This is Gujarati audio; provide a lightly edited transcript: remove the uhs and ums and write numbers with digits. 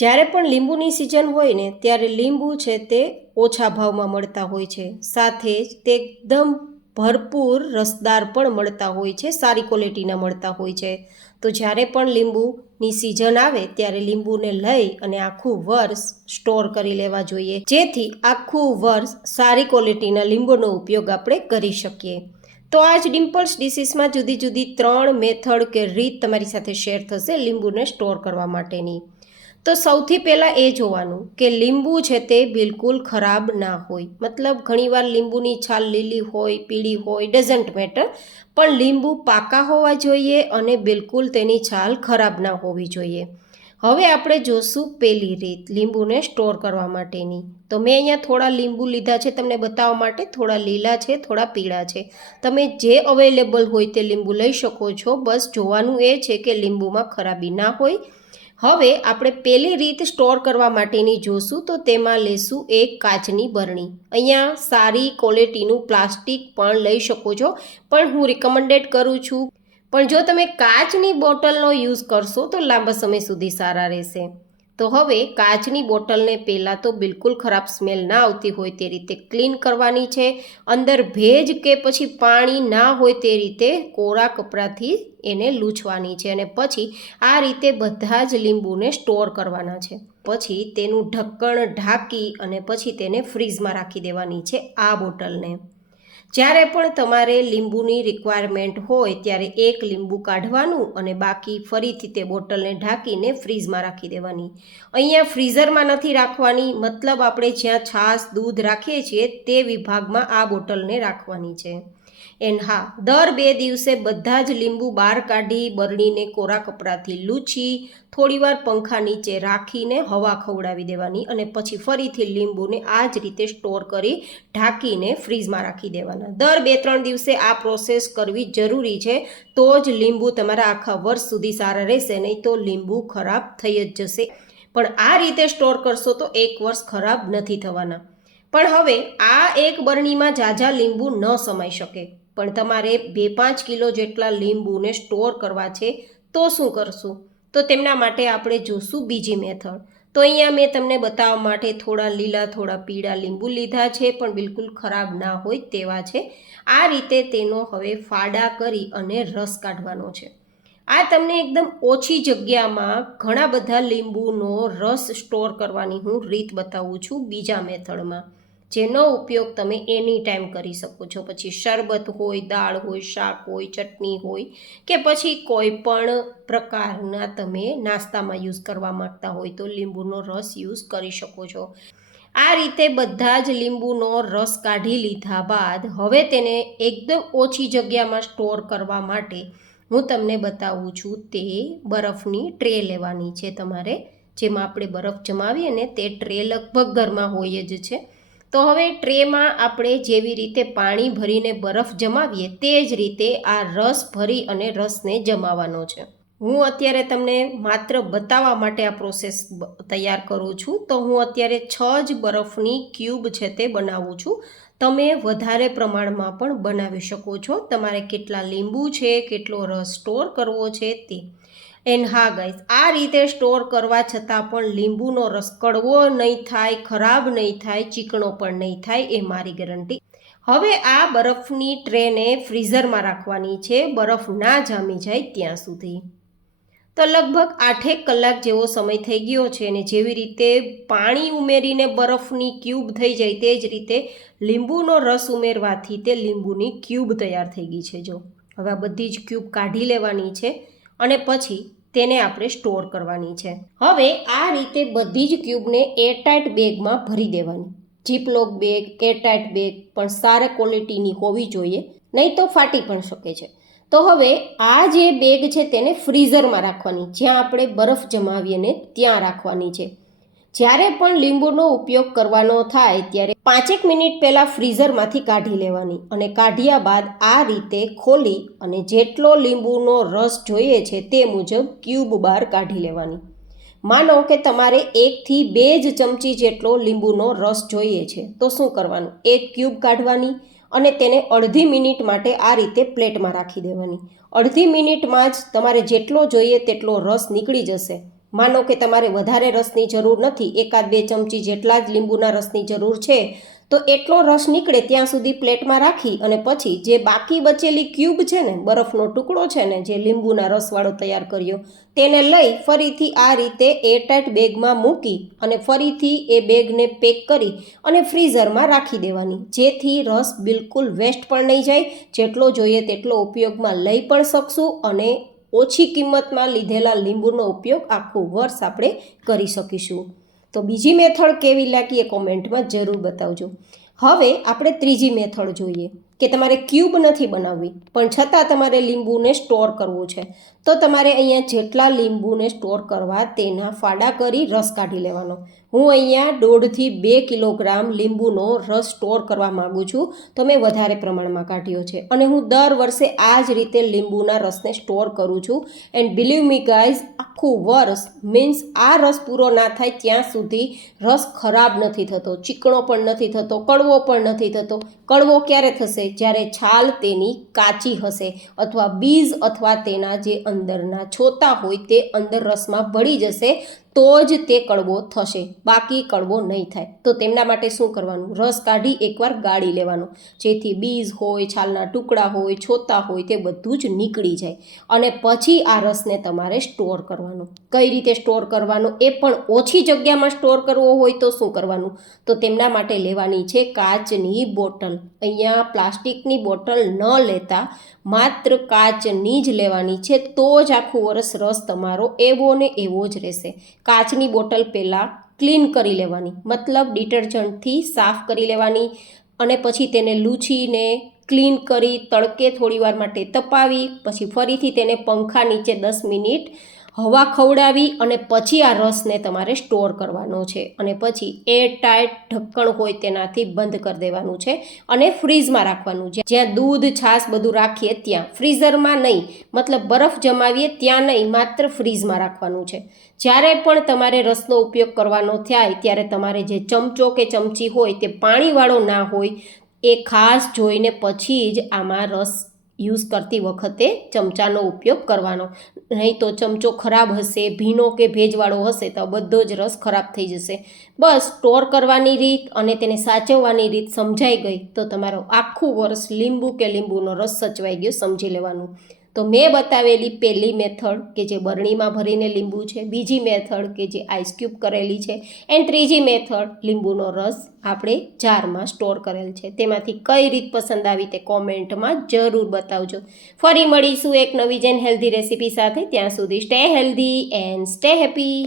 જ્યારે પણ લીંબુની સિઝન હોય ને ત્યારે લીંબુ છે તે ઓછા ભાવમાં મળતા હોય છે, સાથે જ તે એકદમ ભરપૂર રસદાર પણ મળતા હોય છે, સારી ક્વોલિટીના મળતા હોય છે. તો જ્યારે પણ લીંબુની સિઝન આવે ત્યારે લીંબુને લઈ અને આખું વર્ષ સ્ટોર કરી લેવા જોઈએ, જેથી આખું વર્ષ સારી ક્વોલિટીના લીંબુનો ઉપયોગ આપણે કરી શકીએ. તો આજ ડિમ્પલ્સ ડિશીસમાં જુદી જુદી 3 મેથડ કે રીત તમારી સાથે શેર થશે લીંબુને સ્ટોર કરવા માટેની. તો સૌથી પહેલાં એ જોવાનું કે લીંબુ છે તે બિલકુલ ખરાબ ના હોય. મતલબ ઘણીવાર લીંબુની છાલ લીલી હોય, પીળી હોય, ડઝન્ટ મેટર, પણ લીંબુ પાકા હોવા જોઈએ અને બિલકુલ તેની છાલ ખરાબ ના હોવી જોઈએ. હવે આપણે જોશું પહેલી રીત લીંબુને સ્ટોર કરવા માટેની. તો મેં અહીંયા થોડા લીંબુ લીધા છે તમને બતાવવા માટે. થોડા લીલા છે, થોડા પીળા છે. તમે જે અવેલેબલ હોય તે લીંબુ લઈ શકો છો. બસ જોવાનું એ છે કે લીંબુમાં ખરાબી ના હોય. હવે આપણે પહેલી રીત સ્ટોર કરવા માટેની જોશું. તો તેમાં લેશું એક કાચની બરણી. અહીંયા સારી ક્વોલિટીનું પ્લાસ્ટિક પણ લઈ શકો છો, પણ હું રિકમેન્ડેડ કરું છું. પણ જો તમે કાચની બોટલનો યુઝ કરશો તો લાંબા સમય સુધી સારા રહેશે. તો હવે કાચની બોટલને પહેલાં તો બિલકુલ ખરાબ સ્મેલ ના આવતી હોય તે રીતે ક્લીન કરવાની છે. અંદર ભેજ કે પછી પાણી ના હોય તે રીતે કોરા કપડાથી એને લૂછવાની છે અને પછી આ રીતે બધા જ લીંબુને સ્ટોર કરવાના છે. પછી તેનું ઢક્કણ ઢાંકી અને પછી તેને ફ્રીઝમાં રાખી દેવાની છે આ બોટલને. જ્યારે પણ તમારે લીંબુની રિક્વાયરમેન્ટ હોય ત્યારે એક લીંબુ કાઢવાનું અને બાકી ફરીથી તે બોટલને ઢાંકીને ફ્રીઝમાં રાખી દેવાની. અહીંયા ફ્રીઝરમાં નથી રાખવાની, મતલબ આપણે જ્યાં છાશ દૂધ રાખીએ છીએ તે વિભાગમાં આ બોટલને રાખવાની છે. એન્ડ હા, દર 2 દિવસે બધા જ લીંબુ બહાર કાઢી બરણીને કોરા કપડાથી લૂછી થોડીવાર પંખા નીચે રાખીને હવા ખવડાવી દેવાની અને પછી ફરીથી લીંબુને આ જ રીતે સ્ટોર કરી ઢાંકીને ફ્રીઝમાં રાખી દેવાના. દર 2-3 દિવસે આ પ્રોસેસ કરવી જરૂરી છે, તો જ લીંબુ તમારા આખા વર્ષ સુધી સારા રહેશે, નહીં તો લીંબુ ખરાબ થઈ જ જશે. પણ આ રીતે સ્ટોર કરશો તો 1 વર્ષ ખરાબ નથી થવાના. પણ હવે આ એક બરણીમાં ઝાઝા લીંબુ ન સમાઈ શકે, પણ તમારે 2-5 કિલો જેટલા લીંબુને સ્ટોર કરવા છે, તો શું કરશું? તો તેમના માટે આપણે જોશું બીજી મેથડ. તો અહીંયા મેં તમને બતાવવા માટે થોડા લીલા થોડા પીળા લીંબુ લીધા છે, પણ બિલકુલ ખરાબ ના હોય તેવા છે. આ રીતે તેનો હવે ફાડા કરી અને રસ કાઢવાનો છે. આ તમને એકદમ ઓછી જગ્યામાં ઘણા બધા લીંબુનો રસ સ્ટોર કરવાની હું રીત બતાવું છું બીજા મેથડમાં, જેનો ઉપયોગ તમે એની ટાઈમ કરી શકો છો. પછી શરબત હોય, દાળ હોય, શાક હોય, ચટણી હોય કે પછી કોઈ પણ પ્રકારના તમે નાસ્તામાં યુઝ કરવા માગતા હોય તો લીંબુનો રસ યુઝ કરી શકો છો. આ રીતે બધા જ લીંબુનો રસ કાઢી લીધા બાદ હવે તેને એકદમ ઓછી જગ્યામાં સ્ટોર કરવા માટે હું તમને બતાવું છું તે બરફની ટ્રે લેવાની છે તમારે, જેમાં આપણે બરફ જમાવીએ ને તે ટ્રે લગભગ ઘરમાં હોય જ છે. તો હવે ટ્રેમાં આપણે જેવી રીતે પાણી ભરીને બરફ જમાવીએ તે જ રીતે આ રસ ભરી અને રસને જમાવાનો છે. હું અત્યારે તમને માત્ર બતાવવા માટે આ પ્રોસેસ તૈયાર કરું છું. તો હું અત્યારે 6 જ બરફની ક્યુબ છે તે બનાવું છું. તમે વધારે પ્રમાણમાં પણ બનાવી શકો છો, તમારે કેટલા લીંબુ છે, કેટલો રસ સ્ટોર કરવો છે તે. એન્ડ હા ગાઈઝ, આ રીતે સ્ટોર કરવા છતાં પણ લીંબુનો રસ કડવો નહીં થાય, ખરાબ નહીં થાય, ચીકણો પણ નહીં થાય, એ મારી ગેરંટી. હવે આ બરફની ટ્રેને ફ્રીઝરમાં રાખવાની છે, બરફ ના જામી જાય ત્યાં સુધી. તો લગભગ 8 કલાક જેવો સમય થઈ ગયો છે અને જેવી રીતે પાણી ઉમેરીને બરફની ક્યુબ થઈ જાય તે જ રીતે લીંબુનો રસ ઉમેરવાથી તે લીંબુની ક્યુબ તૈયાર થઈ ગઈ છે. જો હવે આ બધી જ ક્યુબ કાઢી લેવાની છે અને પછી તેને આપણે સ્ટોર કરવાની છે. હવે આ રીતે બધી જ ક્યુબને એરટાઇટ બેગમાં ભરી દેવાની. જીપલોક બેગ, એરટાઇટ બેગ પણ સારા ક્વોલિટીની હોવી જોઈએ, નહીં તો ફાટી પણ શકે છે. તો હવે આ જે બેગ છે તેને ફ્રીઝરમાં રાખવાની, જ્યાં આપણે બરફ જમાવીએ ને ત્યાં રાખવાની છે. જ્યારે પણ લીંબુનો ઉપયોગ કરવાનો થાય ત્યારે 5 મિનિટ પહેલાં ફ્રીઝરમાંથી કાઢી લેવાની અને કાઢ્યા બાદ આ રીતે ખોલી અને જેટલો લીંબુનો રસ જોઈએ છે તે મુજબ ક્યુબ બહાર કાઢી લેવાની. માનો કે તમારે 1 થી 2 જ ચમચી જેટલો લીંબુનો રસ જોઈએ છે, તો શું કરવાનું? એક ક્યુબ કાઢવાની અને તેને અડધી મિનિટ માટે આ રીતે પ્લેટમાં રાખી દેવાની. અડધી મિનિટમાં જ તમારે જેટલો જોઈએ તેટલો રસ નીકળી જશે માનો કે તમારે વધારે રસની જરૂર નથી, 1-2 ચમચી જેટલા જ લીંબુના રસની જરૂર છે, તો એટલો રસ નીકળે ત્યાં સુધી પ્લેટમાં રાખી અને પછી જે બાકી બચેલી ક્યુબ છે ને, બરફનો ટુકડો છે ને, જે લીંબુના રસવાળો તૈયાર કર્યો, તેને લઈ ફરીથી આ રીતે એરટાઇટ બેગમાં મૂકી અને ફરીથી એ બેગને પેક કરી અને ફ્રીઝરમાં રાખી દેવાની, જેથી રસ બિલકુલ વેસ્ટ પણ નહીં જાય, જેટલો જોઈએ તેટલો ઉપયોગમાં લઈ પણ શકશું અને ઓછી કિંમતમાં લીધેલા લીંબુનો ઉપયોગ આખું વર્ષ આપણે કરી શકીશું. તો બીજી મેથડ કેવી લાગી એ કોમેન્ટમાં જરૂર બતાવજો. હવે આપણે ત્રીજી મેથડ જોઈએ કે તમારે ક્યુબ નથી બનાવવી પણ છતાં તમારે લીંબુને સ્ટોર કરવું છે. તો તમારે અહીંયા જેટલા લીંબુને સ્ટોર કરવા તેના ફાડા કરી રસ કાઢી લેવાનો. હું અહીંયા 1.5થી 2 કિલોગ્રામ લીંબુનો રસ સ્ટોર કરવા માગું છું, તો મેં વધારે પ્રમાણમાં કાઢ્યો છે અને હું દર વર્ષે આ જ રીતે લીંબુના રસને સ્ટોર કરું છું. એન્ડ બિલીવ મી ગાઈઝ, આખું વર્ષ મીન્સ આ રસ પૂરો ના થાય ત્યાં સુધી રસ ખરાબ નથી થતો, ચીકણો પણ નથી થતો, કડવો પણ નથી થતો. કડવો ક્યારે થશે? જ્યારે છાલ તેની કાચી હશે અથવા બીજ અથવા તેના જે અંદરના છોતા હોય તે અંદર રસમાં ભળી જશે, તો જ તે કડવો થશે, બાકી કડવો નહીં થાય. તો તેમના માટે શું કરવાનું? રસ કાઢી એકવાર ગાળી લેવાનો, જેથી બીજ હોય, છાલના ટુકડા હોય, છોતા હોય તે બધું જ નીકળી જાય અને પછી આ રસને તમારે સ્ટોર કરવાનો. કઈ રીતે સ્ટોર કરવાનો? એ પણ ઓછી જગ્યામાં સ્ટોર કરવો હોય તો શું કરવાનું? તો તેમના માટે લેવાની છે કાચની બોટલ. અહીંયા પ્લાસ્ટિકની બોટલ ન લેતા માત્ર કાચની જ લેવાની છે, તો જ આખું વર્ષ રસ તમારો એવો ને એવો જ રહેશે. કાચની બોટલ પહેલાં ક્લીન કરી લેવાની, મતલબ ડિટર્જન્ટથી સાફ કરી લેવાની અને પછી તેને લૂછીને ક્લીન કરી તડકે થોડીવાર માટે તપાવી પછી ફરીથી તેને પંખા નીચે 10 મિનિટ હવા ખવડાવી અને પછી આ રસને તમારે સ્ટોર કરવાનો છે અને પછી એરટાઇટ ઢક્કણ હોય તેનાથી બંધ કરી દેવાનું છે અને ફ્રીઝમાં રાખવાનું. જ્યાં દૂધ, છાશ બધું રાખીએ ત્યાં, ફ્રીઝરમાં નહીં, મતલબ બરફ જમાવીએ ત્યાં નહીં, માત્ર ફ્રીઝમાં રાખવાનું છે. જ્યારે પણ તમારે રસનો ઉપયોગ કરવાનો થાય ત્યારે તમારે જે ચમચો કે ચમચી હોય તે પાણીવાળો ના હોય, એ ખાસ જોઈને પછી જ આમાં રસ યુઝ કરતી વખતે ચમચાનો ઉપયોગ કરવાનો. નહીં તો ચમચો ખરાબ હશે, ભીનો કે ભેજવાળો હશે તો બધો જ રસ ખરાબ થઈ જશે. બસ સ્ટોર કરવાની રીત અને તેને સાચવવાની રીત સમજાઈ ગઈ તો તમારો આખું વર્ષ લીંબુ કે લીંબુનો રસ સચવાઈ ગયો સમજી લેવાનું. તો મેં બતાવેલી પહેલી મેથડ કે જે બરણીમાં ભરીને લીંબુ છે, બીજી મેથડ કે જે આઈસ ક્યુબ કરેલી છે, એન્ડ ત્રીજી મેથડ લીંબુનો રસ આપણે જારમાં સ્ટોર કરેલ છે. તેમાંથી કઈ રીત પસંદ આવી તે કોમેન્ટમાં જરૂર બતાવજો. ફરી મળીશું એક નવી જેન હેલ્ધી રેસીપી સાથે. ત્યાં સુધી stay healthy and stay happy.